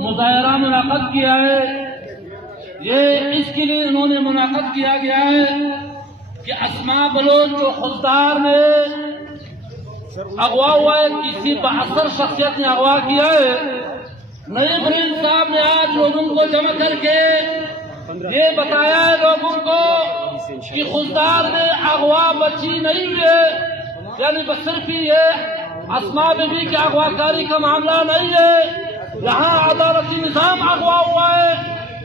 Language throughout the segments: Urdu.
مظاہرہ منعقد کیا ہے، یہ اس کے لیے انہوں نے منعقد کیا گیا ہے کہ اسماء بلوچ جو خوددار میں اغوا ہوا ہے، کسی بااثر شخصیت نے اغوا کیا ہے، نئی برین صاحب نے آج لوگوں کو جمع کر کے یہ بتایا ہے لوگوں کو کہ خوددار میں اغوا بچی نہیں ہے، یعنی بس صرف یہ اسماء بی بی کی اغوا کاری کا معاملہ نہیں ہے، یہاں عدالتی نظام اغوا ہوا ہے،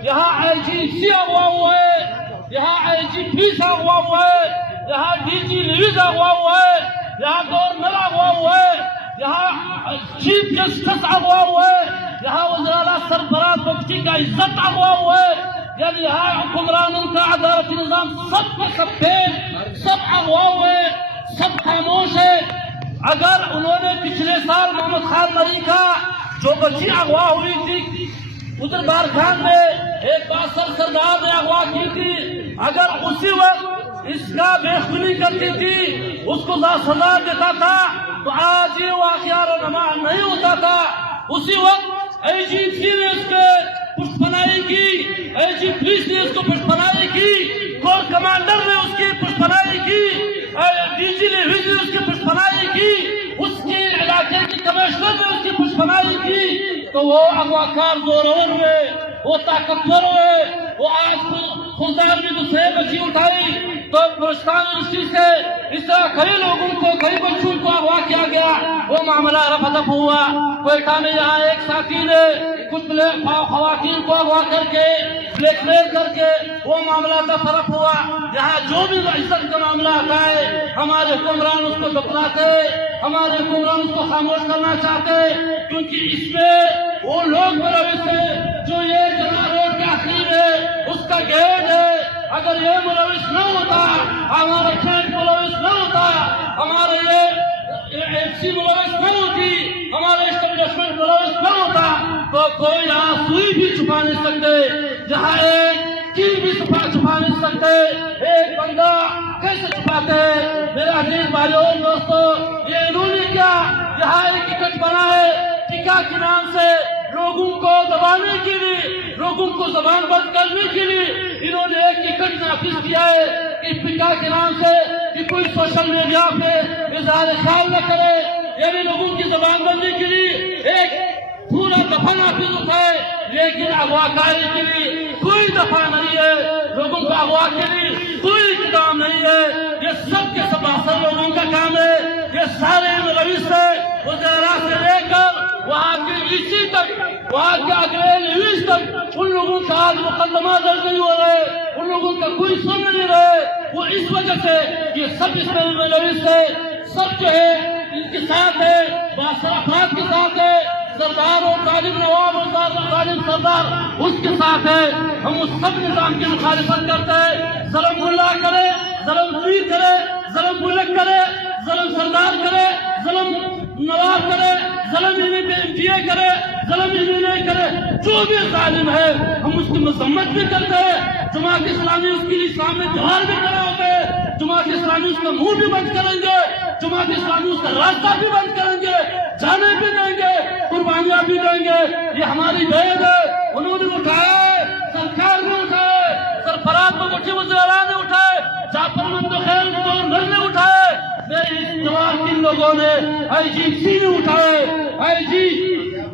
یہاں آئی جی سی اغوا ہوا ہے، یہاں آئی جی پیس اغوا ہوا ہے، یہاں ڈی جی لیوز اغوا ہوا ہے، یہاں گورنر اغوا ہوا ہے، یہاں چیف جسٹس اغوا ہوا ہے، یہاں وزراء سرفراز بخشی کا عزت اغوا ہوا ہے، یعنی یہاں حکمرانوں کا عدالتی نظام سب کے سب پہ سب اغوا ہوئے، سب خاموش ہے۔ اگر انہوں نے پچھلے سال محمد خان مری کا جو بچی اغوا ہوئی تھی ادھر بارکھان میں ایک بااثر سردار نے اغوا کی تھی، اگر اسی وقت اس کا بے خونی کرتی تھی، اس کو سزا دیتا تھا تو آج یہ واقعہ رونما نہیں ہوتا تھا۔ اسی وقت آئی جی سی نے اس کے پشت پناہی کی، آئی جی پولیس نے اس کو پشت پناہی کی، کور کمانڈر نے اس کی پشت پناہی کی، ڈی جی نے اس کی پشت پناہی کی، اس کے علاقے کے کمشنر نے اس کی پشت پناہی کی، تو وہ اغواکار زورور ہوئے، وہ طاقتور ہوئے، وہ آج خوددار نے دوسرے بچی اٹھائی تو بلوچستان یونیورسٹی سے اس طرح کئی لوگوں کو کئی بچوں کو اغوا کیا گیا، وہ معاملہ رفع دفع ہوا۔ کوئٹہ میں یہاں ایک ساتھی نے کچھ خواتین کو اغوا کر کے بلیک میل کر کے وہ معاملہ رفع ہوا۔ یہاں جو بھی عزت کا معاملہ آتا ہے ہمارے حکمران اس کو دفناتے، ہمارے حکمران اس کو خاموش کرنا چاہتے، کیونکہ اس میں وہ لوگ ملوث ہیں جو یہ جنا روڈ کے اخیر ہے اس کا گیٹ ہے۔ اگر یہ ملوث نہ ہوتا، ہمارا کھیت ملوث نہ ہوتا، ہمارے یہ ایف سی ملوث نہ ہوتی، ہمارے اسٹیبلشمنٹ ملوث نہ ہوتا تو کوئی یہاں سوئی بھی چھپا نہیں سکتے، جہاں ایک کی بھی چھپا نہیں سکتے، ایک بندہ کیسے چھپاتے ہیں؟ میرے عزیز بھائیوں اور دوستوں، یہ انہوں نے کیا یہاں ایک اکٹ بنا ہے ٹکا کے نام سے لوگوں کو دبانے کے لیے، لوگوں کو زبان بند کرنے کے لیے انہوں نے ایک اکٹ نافذ کیا ہے کہ ٹکا کے نام سے کہ کوئی سوشل میڈیا پہ اظہار خیال نہ کرے، یعنی لوگوں کی زبان بندی کے لیے ایک پورا دفعہ نافذ ہوتا ہے، لیکن اغوا کاری کے لیے کوئی دفعہ نہیں ہے، لوگوں کو اغوا کے لیے کوئی اقدام نہیں ہے۔ یہ سب کے سب اثر لوگوں کا کام ہے، یہ سارے ملوث ہیں، وزراء سے لے کر وہاں کے اسی تک، وہاں کے اگلے لیوز تک ان لوگوں کا آج مقدمہ درج نہیں ہو رہے، ان لوگوں کا کوئی سن نہیں رہے۔ وہ اس وجہ سے یہ سب اس میں ملوث ہے، سب جو ہے ان کے ساتھ ہے، بااثر افراد کے ساتھ ہے، سردار اور طالب نواب اور طالب سردار اس کے ساتھ ہے۔ ہم اس سب نظام کی مخالفت کرتے ہیں، ظلم ملا کرے، ظلم پیر کرے، ظلم ملک کرے، ظلم سردار کرے، ظلم نواب کرے، ظلم ایم پی اے کرے، ظلم ایم ایل اے کرے، جو بھی ظالم ہے ہم اس کی مذمت بھی کرتے ہیں۔ جماعت اسلامی اس کے لیے سامنے جوہر بھی کھڑے ہوتے ہیں، جماعت اسلامی اس کا منہ بھی بند کریں گے، جماعت اسلامی اس کا راستہ بھی بند کریں گے، جانے بھی دیں گے، قربانیاں بھی دیں گے۔ یہ ہماری بہن ہے، انہوں نے اٹھایا ہے، سرکار نے اٹھایا ہے، سرفراز بخشی وزراء نے اٹھائے، جعفر مندوخیل گورنر نے اٹھائے، میرے جواب کن لوگوں نے آئی جی سی نے اٹھائے، آئی جی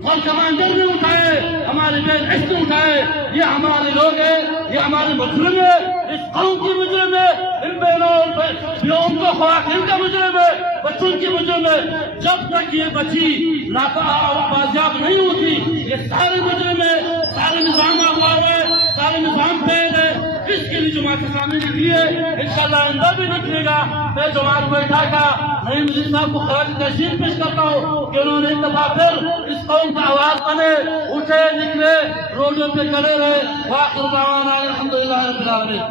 اور کمانڈر نے اٹھائے، ہمارے بہن ایس نے اٹھائے۔ یہ ہمارے لوگ ہیں، یہ ہمارے مجرم ہے، اس قوم کی مجرم ہے، ان بہنوں کو خواتین کا مجرم ہے، بچوں کی مجرم ہے۔ جب تک یہ بچی بازیاب نہیں ہوتی یہ سارے مجرم ہے، سارے نظام اغوا ہے، سارے نظام فیل ہے۔ اس کے لیے جماعت اسلامی نے لیے، انشاءاللہ آئندہ بھی نکلے گا۔ میں جماعت کوئٹہ کا نئی مجلس صاحب کو خراج تحسین پیش کرتا ہوں کہ انہوں نے ایک دفعہ پھر اس قوم کا آواز بنے، اٹھے نکلے، روڈوں پہ کھڑے رہے۔ وآخر دعوانا الحمدللہ رب العالمین۔